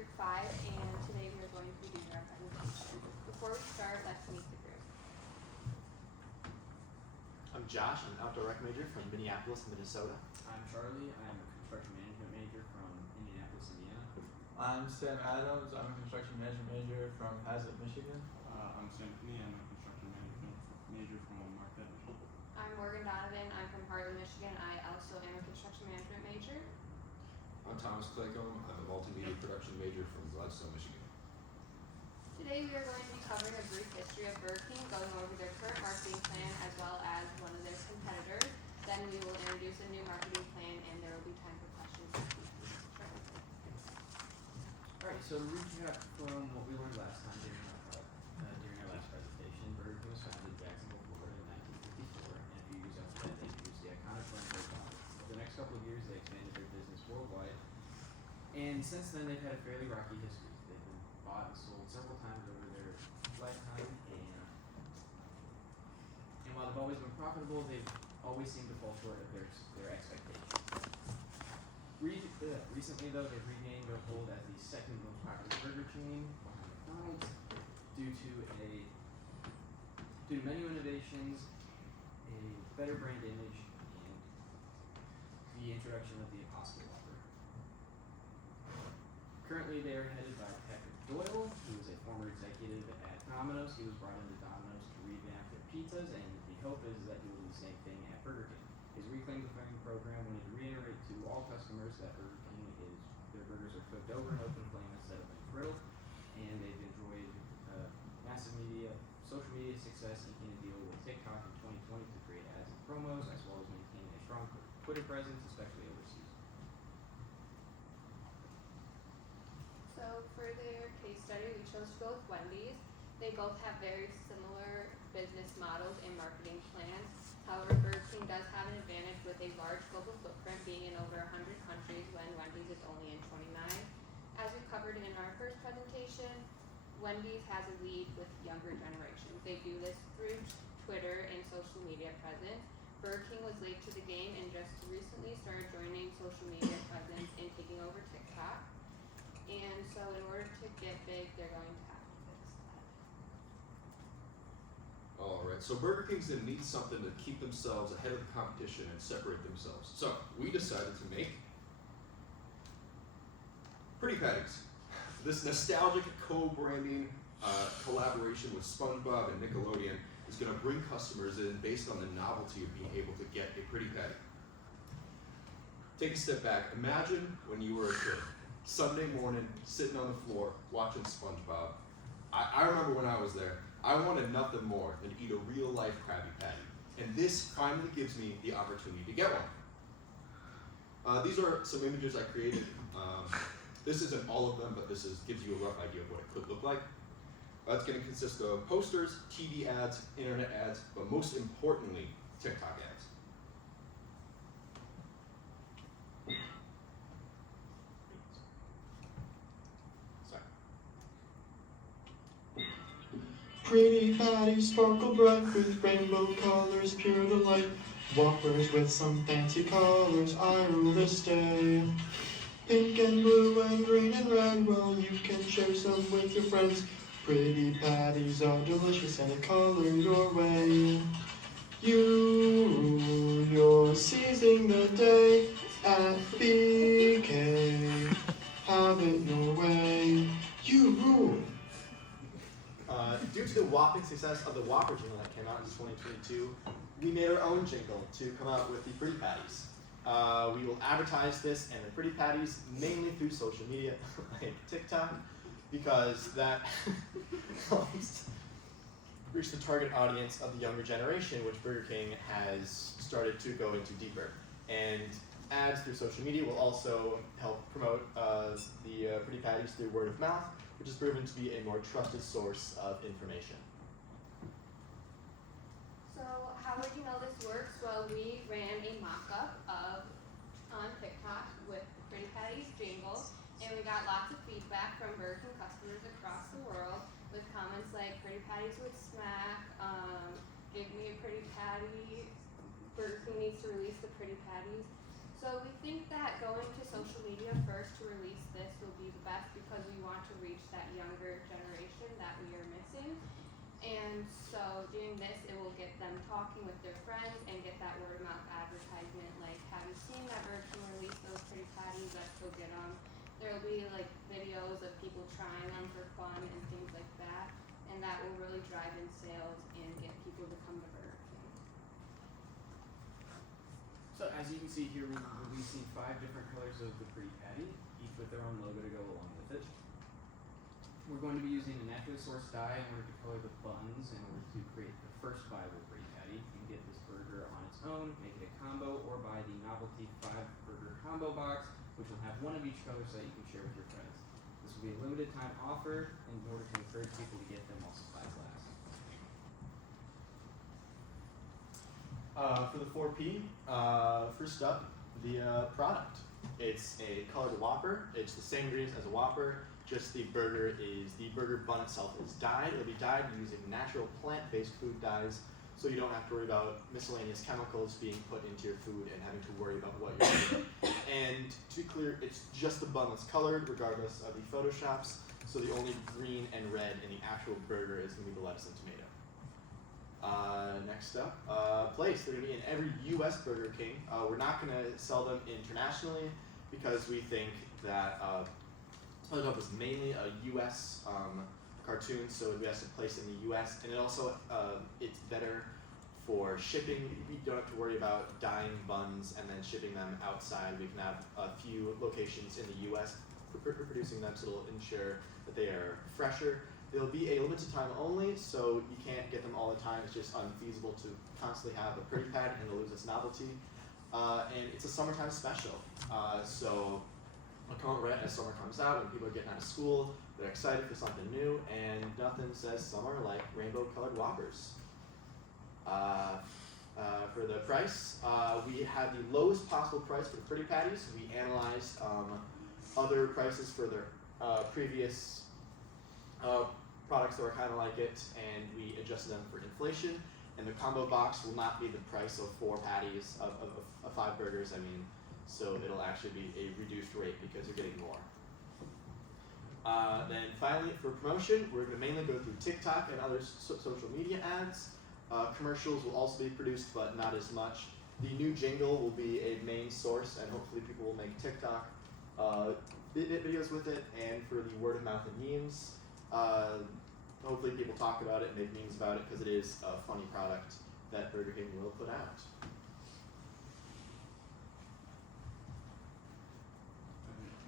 Group 5, and today we are going to be doing our presentation. Before we start, let's meet the group. I'm Josh, I'm an outdoor rec major from Minneapolis, Minnesota. I'm Charlie, I'm a construction management major from Indianapolis, Indiana. I'm Sam Adams, I'm a construction management major from Hazlet, Michigan. I'm Sam Finney, I'm a construction management major from Marquette, Michigan. I'm Morgan Donovan, I'm from Harlan, Michigan. I also am a construction management major. I'm Thomas Claycomb, I'm a multimedia production major from Gladstone, Michigan. Today we are going to be covering a brief history of Burger King, going over their current marketing plan as well as one of their competitors. Then we will introduce a new marketing plan and there will be time for questions. Alright, so to recap from what we learned last time during our last presentation, Burger King was founded in Jacksonville, Florida in 1954, and a few years after that they introduced the iconic French fries. Over the next couple of years they expanded their business worldwide, and since then they've had a fairly rocky history. They've been bought and sold several times over their lifetime, and while they've always been profitable, they've always seemed to fall short of their expectations. Recently though, they've regained their hold as the second most popular burger chain behind McDonald's due to menu innovations, a better brand image, and the introduction of the Impossible Whopper. Currently they are headed by Patrick Doyle, who is a former executive at Domino's. He was brought into Domino's to revamp their pizzas, and the hope is that he will do the same thing at Burger King. His Reclaim the Flame program wanted to reiterate to all customers that Burger King their burgers are cooked over an open flame instead of in a griddle, and they've enjoyed massive social media success, inking a deal with TikTok in 2020 to create ads and promos, as well as maintaining a strong Twitter presence, especially overseas. So for their case study, we chose to go with Wendy's. They both have very similar business models and marketing plans. However, Burger King does have an advantage with a large global footprint, being in over 100 countries when Wendy's is only in 29. As we covered in our first presentation, Wendy's has a lead with younger generations. They do this through Twitter and social media presence. Burger King was late to the game and just recently started joining social media presence and taking over TikTok. And so in order to get big, they're going to have to fix that. Alright, so Burger King's gonna need something to keep themselves ahead of the competition and separate themselves. So, we decided to make Pretty Patties. This nostalgic co-branding collaboration with SpongeBob and Nickelodeon is gonna bring customers in based on the novelty of being able to get a Pretty Patty. Take a step back, imagine when you were a kid, Sunday morning, sitting on the floor, watching SpongeBob. I remember when I was there, I wanted nothing more than to eat a real life Krabby Patty. And this finally gives me the opportunity to get one. These are some images I created. This isn't all of them, but this gives you a rough idea of what it could look like. It's gonna consist of posters, TV ads, internet ads, but most importantly, TikTok ads. Pretty patties sparkle bright with rainbow colors, pure delight. Whoppers with some fancy colors, I rule this day. Pink and blue and green and red, well you can share some with your friends. Pretty patties are delicious and they color your way. You, you're seizing the day at BK. Have it your way, you rule. Due to the whopping success of the Whopper jingle that came out in 2022, we made our own jingle to come out with the Pretty Patties. We will advertise this and the Pretty Patties mainly through social media like TikTok, because that helps reach the target audience of the younger generation, which Burger King has started to go into deeper. And ads through social media will also help promote the Pretty Patties through word of mouth, which has proven to be a more trusted source of information. So how would you know this works? Well, we ran a mock-up on TikTok with the Pretty Patties jingle, and we got lots of feedback from Burger King customers across the world with comments like Pretty Patties would smack, give me a Pretty Patty, Burger King needs to release the Pretty Patties. So we think that going to social media first to release this will be the best, because we them talking with their friends and get that word of mouth advertisement. Like, have you seen that Burger King release those pretty patties? Let's go get them. There will be like videos of people trying them for fun and things like that, and that will really drive in sales and get people to come to Burger King. So as you can see here, we're releasing 5 different colors of the Pretty Patty, each with their own logo to go along with it. We're going to be using a naturally sourced dye in order to color the buns in order to create the first viable Pretty Patty. You can get this burger on its own, make it a combo, or buy the novelty 5 burger combo box, which will have one of each color so that you can share with your friends. This will be a limited time offer in order to encourage people to get them while supplies last. For the 4P, first up, the product. It's a colored Whopper. It's the same ingredients as a Whopper, just the burger bun itself is dyed. It'll be dyed using natural plant-based food dyes, so you don't have to worry about miscellaneous chemicals being put into your food and having to worry about what you're eating. And to be clear, it's just the bun that's colored, regardless of the photoshops, so the only green and red in the actual burger is going to be the lettuce and tomato. Next up, place. They're going to be in every U.S. Burger King. We're not going to sell them internationally because we think that SpongeBob is mainly a U.S. Cartoon, so it has to place in the U.S. and it also it's better for shipping. We don't have to worry about dyeing buns and then shipping them outside. We can have a few locations in the U.S. for producing them, so it'll ensure that they are fresher. They'll be a limited time only, so you can't get them all the time. It's just unfeasible to constantly have a Pretty Patty and it'll lose its novelty. And it's a summertime special, so look out right as summer comes out when people are getting out of school. They're excited for something new, and nothing says summer like rainbow-colored Whoppers. For the price, we have the lowest possible price for the Pretty Patties. We analyzed other prices for their previous products that were kind of like it, and we adjusted them for inflation. And the combo box will not be the price of 4 patties, of 5 burgers, I mean. So it'll actually be a reduced rate because you're getting more. Then finally, for promotion, we're going to mainly go through TikTok and other social media ads. Commercials will also be produced, but not as much. The new jingle will be a main source, and hopefully people will make TikTok videos with it. And for the word of mouth and memes, hopefully people talk about it and make memes about it because it is a funny product that Burger King will put out.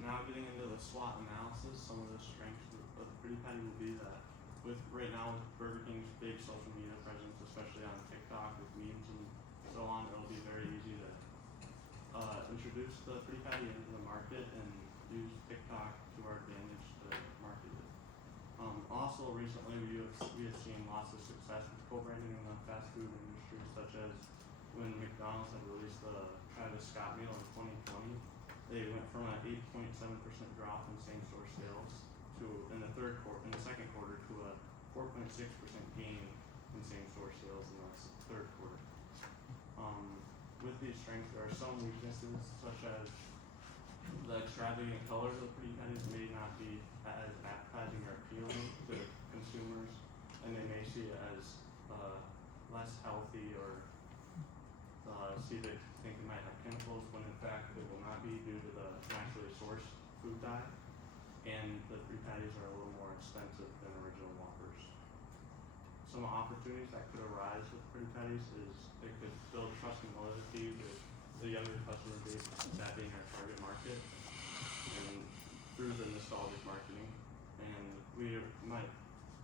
Now getting into the SWOT analysis, some of the strengths of the Pretty Patty will be that right now with Burger King's big social media presence, especially on TikTok with memes and so on, it'll be very easy to introduce the Pretty Patty into the market and use TikTok to our advantage to market it. Also recently we have seen lots of success with co-branding in the fast food industry, such as when McDonald's had released the Travis Scott meal in 2020. They went from an 8.7% drop in same-store sales to in the second quarter to a 4.6% gain in same-store sales in the third quarter. With these strengths, there are some weaknesses, such as the extravagant colors of the Pretty Patties may not be as appetizing or appealing to consumers, and they may see it as less healthy or think it might have chemicals when in fact it will not be due to the naturally sourced food dye, and the Pretty Patties are a little more expensive than original Whoppers. Some opportunities that could arise with Pretty Patties is it could build trust and loyalty with the younger customer base, that being our target market, and through the nostalgic marketing. And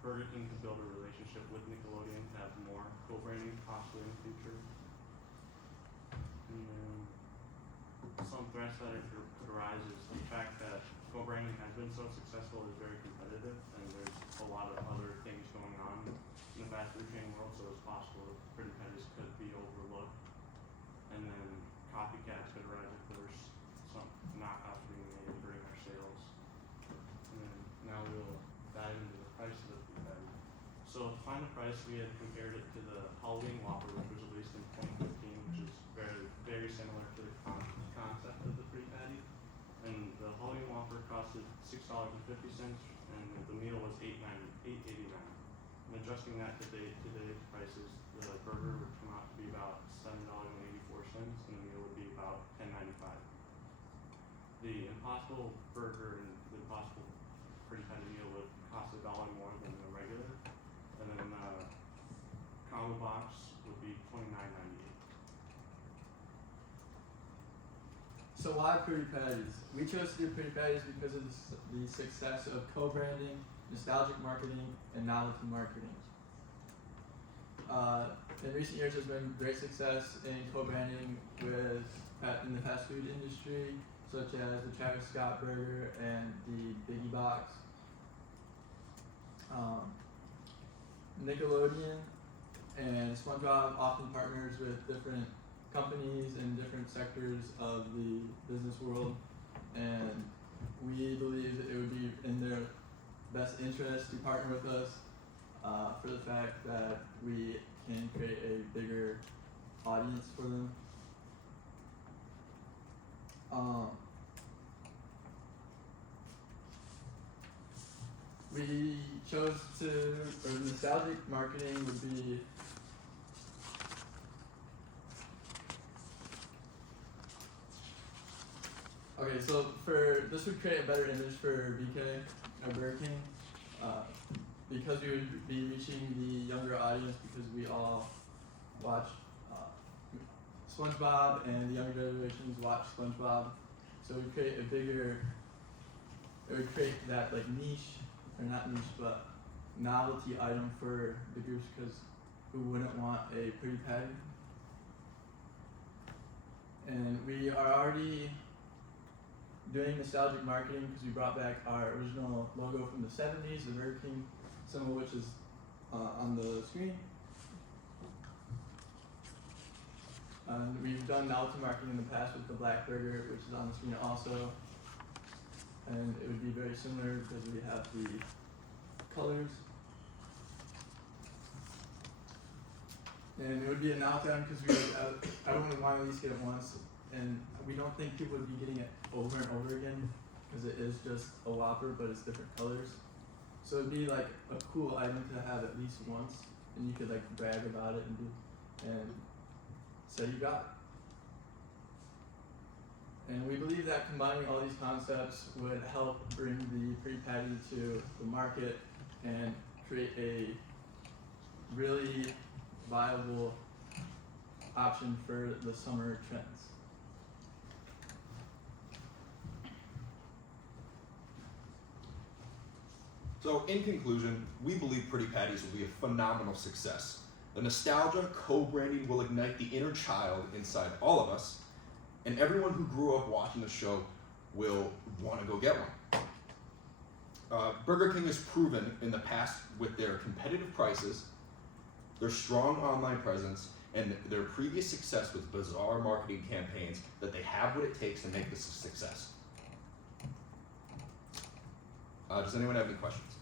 Burger King could build a relationship with Nickelodeon to have more co-branding possibly in the future. And then some threats that could arise is the fact that co-branding has been so successful, is very competitive, and there's a lot of other things going on in the fast food chain world, so it's possible that Pretty Patties could be overlooked. And then copycats could arise if there's some knockouts being made during our sales. And then now we'll dive into the price of the Pretty Patty. So to find the price, we had compared it to the Halloween Whopper, which was released in 2015, which is very, very similar to the concept of the Pretty Patty. And the Halloween Whopper costed $6.50, and the meal was $8.89. And adjusting that to today's prices, the burger would come out to be about $7.84, and the meal would be about $10.95. The Impossible Burger and the Impossible Pretty Patty meal would cost $1 more than the regular, and then the combo box would be $29.98. So why Pretty Patties? We chose to do Pretty Patties because of the success of co-branding, nostalgic marketing, and novelty marketing. In recent years, there's been great success in co-branding in the fast food industry, such as the Travis Scott Burger and the Biggie Box. Nickelodeon and SpongeBob often partners with different companies in different sectors of the business world, and we believe it would be in their best interest to partner with us for the fact that we can create a bigger audience for them. We chose or nostalgic marketing would be okay, so this would create a better image for BK or Burger King, because we would be reaching the younger audience because we all watch SpongeBob and the younger generations watch SpongeBob, so it would create that like niche, or not niche, but novelty item for the groups, because who wouldn't want a Pretty Patty? And we are already doing nostalgic marketing because we brought back our original logo from the 70s, the Burger King symbol, which is on the screen. And we've done novelty marketing in the past with the Black Burger, which is on the screen also. And it would be very similar because we have the colors. And it would be a novelty item because everyone would want to at least get it once. And we don't think people would be getting it over and over again because it is just a Whopper, but it's different colors. So it'd be like a cool item to have at least once, and you could like brag about it and say you got it. And we believe that combining all these concepts would help bring the Pretty Patty to the market and create a really viable option for the summer trends. So, in conclusion, we believe Pretty Patties will be a phenomenal success. The nostalgia co-branding will ignite the inner child inside all of us, and everyone who grew up watching the show will want to go get one. Burger King has proven in the past with their competitive prices, their strong online presence, and their previous success with bizarre marketing campaigns that they have what it takes to make this a success. Does anyone have any questions?